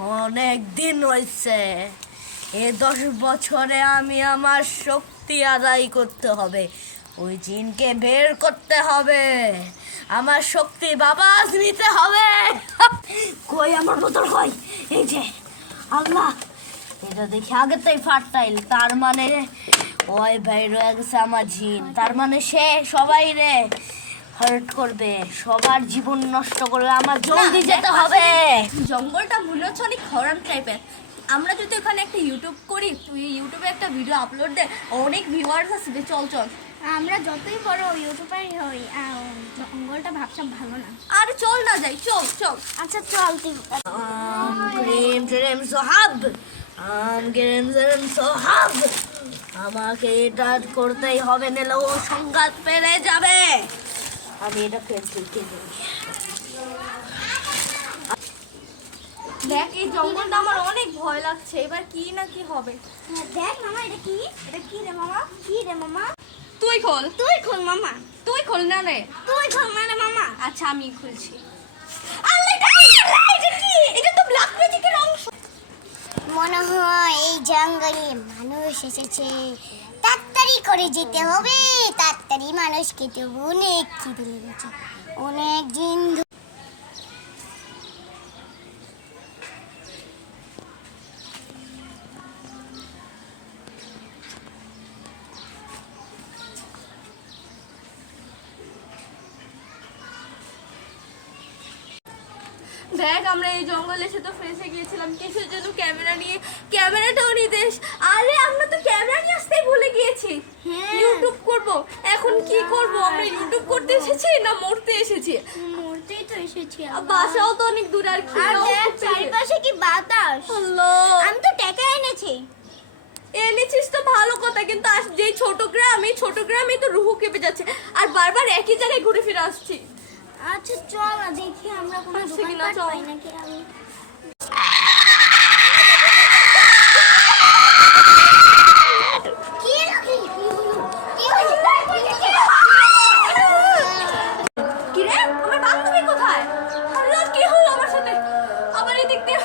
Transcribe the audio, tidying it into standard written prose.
অনেক দিন হয়েছে। এই 10 বছরে আমি আমার শক্তি আদায় করতে হবে, ওই জিনকে বের করতে হবে, আমার শক্তি বাবাস নিতে হবে। কই আমার বোতল কই? এই যে আল্লাহ, এটা দেখি আগেতেই ফার্টাইল, তার মানে ওই ভাই রয়ে গেছে আমার জিন, তার মানে সে সবাই রে হার্ট করবে, সবার জীবন নষ্ট করবে। আমার জলদি যেতে হবে। জঙ্গলটা মনে হচ্ছে অনেক হরর টাইপের। আমরা যদি ওখানে একটা ইউটিউব করি, তুই ইউটিউবে একটা ভিডিও আপলোড দে, অনেক ভিউয়ার্স আসবে। চল চল, আমরা যতই বড় ইউটিউবার হই জঙ্গলটা ভাবসাব ভালো না। আরে চল না যাই, চল চল। আচ্ছা চল তুই। গ্রিম জেরেম সোহাব, গ্রিম জেরেম সোহাব, আমাকে এটা করতেই হবে, নাহলে ও সংঘাত পেরে যাবে। আমি এটা ক্যান্সেল করে দিই। দেখ, এই জঙ্গলটা আমার অনেক ভয় লাগছে, এবার কি না কি হবে। দেখ মামা, এটা কি? এটা কি রে মামা? কি রে মামা? তুই খোল, তুই খোল মামা। তুই খোল না রে। তুই খোল না রে মামা। আচ্ছা আমি খুলছি। আল্লাহ, এটা কি? এটা তো ব্ল্যাক ম্যাজিকের অংশ। মনে হয় এই জঙ্গলে মানুষ এসেছে, তাড়াতাড়ি করে যেতে হবে। তাড়াতাড়ি মানুষ খেতে হবে, অনেক খিদে লেগেছে, অনেক দিন দেখ, আমরা এই জঙ্গলে এসে তো ফেসে গিয়েছিলাম কিসের জন্য, ক্যামেরা নিয়ে। ক্যামেরাটাও নিয়ে দেশ। আরে আমরা তো ক্যামেরা নিয়ে আসতেই ভুলে গিয়েছি। ইউটিউব করব, এখন কি করব? আমরা ইউটিউব করতে এসেছি না মরতে এসেছি? মরতেই তো এসেছি। বাসাও তো অনেক দূর, আর কি আর দেখ চারিপাশে কি বাতাস। আল্লাহ, আমি তো টাকা এনেছি। এনেছিস তো ভালো কথা, কিন্তু যে ছোট গ্রাম, এই ছোট গ্রামে তো রুহু কেঁপে যাচ্ছে, আর বারবার একই জায়গায় ঘুরে ফিরে আসছি। আচ্ছা চল না দেখি আমরা কোনো আসছে কিনা, দোকানপাট চল। পাই নাকি। আমি কি রাখি? কি হলো? কি হলো? কি রে, আমার বান্ধবী কোথায়? আল্লাহ, কি হলো আমার সাথে? আবার এদিক দিয়ে